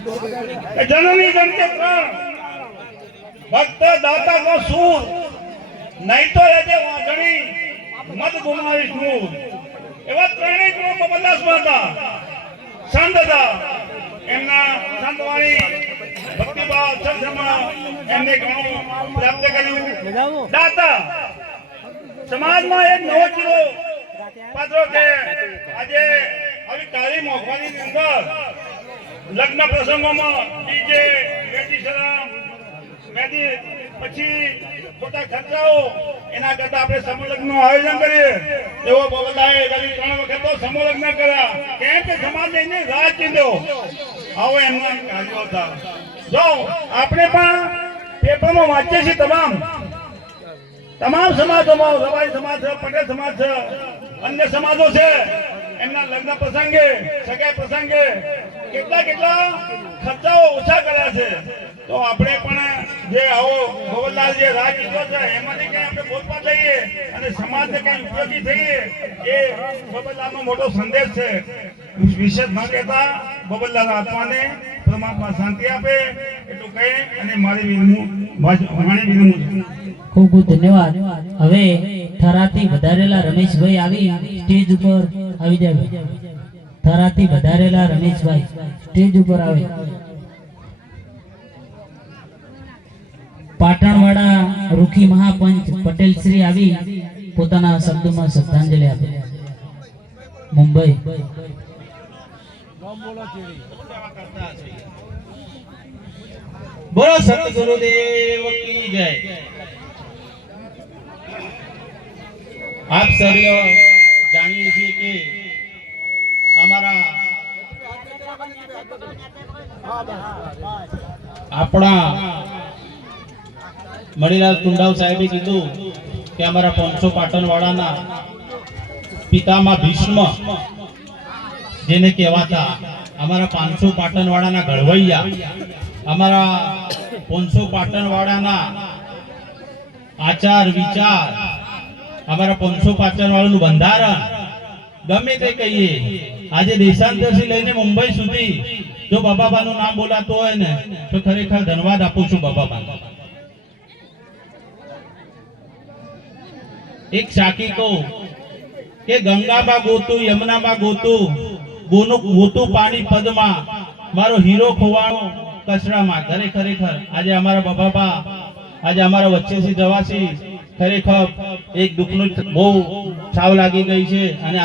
જનની જનકે પ્રાણ ભક્ત દાતા કો સૂર. નહીં તો એજે વાંધણી મત ગુમાવીશ. નૂર એવા ત્રણેય ગુણો બબલદાસમાં હતા સંત એમના સંતવાણી, ભક્તિભાવ સત્સંગમાં એમને ઘણું પ્રાપ્ત કર્યું. દાતા, સમાજમાં એક નવો ચીરો પાત્રો કે આજે આવી તારી મોકવાની અંદર લગ્ન પ્રસંગોમાં ડીજે બેટી સલામ મેદી પછી ખોટા ખર્ચાઓ, એના કરતા આપણે સમૂહ આયોજન કરીએ. એવો બબલાએ કરી ત્રણ વખત તો સમૂહ કર્યા. કેમ કે સમાજ એને રાહ ચીંધ્યો. આવો એમના કાર્યો હતા જો, આપણે પણ પેપરમાં વાંચીએ છીએ તમામ. તમામ સમાજોમાં રવાઈ સમાજ છે પટેલ સમાજ છે, અન્ય સમાજો છે. એમના લગ્ન પ્રસંગે, સગાઈ પ્રસંગે કેટલા કેટલા ખર્ચાઓ ઓછા કર્યા છે? તો આપણે પણ જે આવો ગોવરલાલ જે રાજ કીધો છે, એમાંથી કઈ આપણે બોલવા જઈએ અને સમાજને કઈ ઉપયોગી થઈએ, એ ગોવરલાલનો મોટો સંદેશ છે. વિશેષ ન કહેતા ગોવરલાલ આત્માને પરમાત્મા શાંતિ આપે, એટલું કહે અને મારી વિરમું વાણી ખૂબ ખૂબ ધન્યવાદ. હવે થરાથી વધારેલા રમેશભાઈ આવી સ્ટેજ ઉપર આવી જાય. થરાથી વધારેલા રમેશભાઈ સ્ટેજ ઉપર આવે. પાટણવાડા રૂખી મહાપંચ પટેલ શ્રી આવી પોતાના શબ્દોમાં શ્રદ્ધાંજલિ આપે. મુંબઈ. બોલો સતગુરુદેવ કી જય. આપ સર્વે આપણા મણિલાલ કુંડાવ સાહેબે કીધું કે અમારા પાંચસો પાટણવાળાના પિતામાં ભીષ્મ, જેને કહેવાતા અમારા પાંચસો પાટણવાળાના ઘડવૈયા, અમારા પાંચસો પાટણવાળાના આચાર, વિચાર, અમારા પાંચસો પાટણવાળાનું બંધારણ, ગમે તે કહીએ આજે દેશાંતરથી લઈને મુંબઈ સુધી જો બાબાબાનું નામ બોલાતો હોય ને, તો ખરેખર ધન્યવાદ આપું છું બાબાબા એક સાકી કહું કે ગંગાબા ગોતું યમુનાબા ગોતું, ગોનું ગોતું પાણી પદમાં મારો હીરો ખોવાનો કચરામાં. ઘરે ખરેખર આજે અમારા બાબા આજે અમારા વચ્ચેથી જવાથી ખરેખર એક દુઃખનું બહુ છાવ લાગી ગઈ છે અને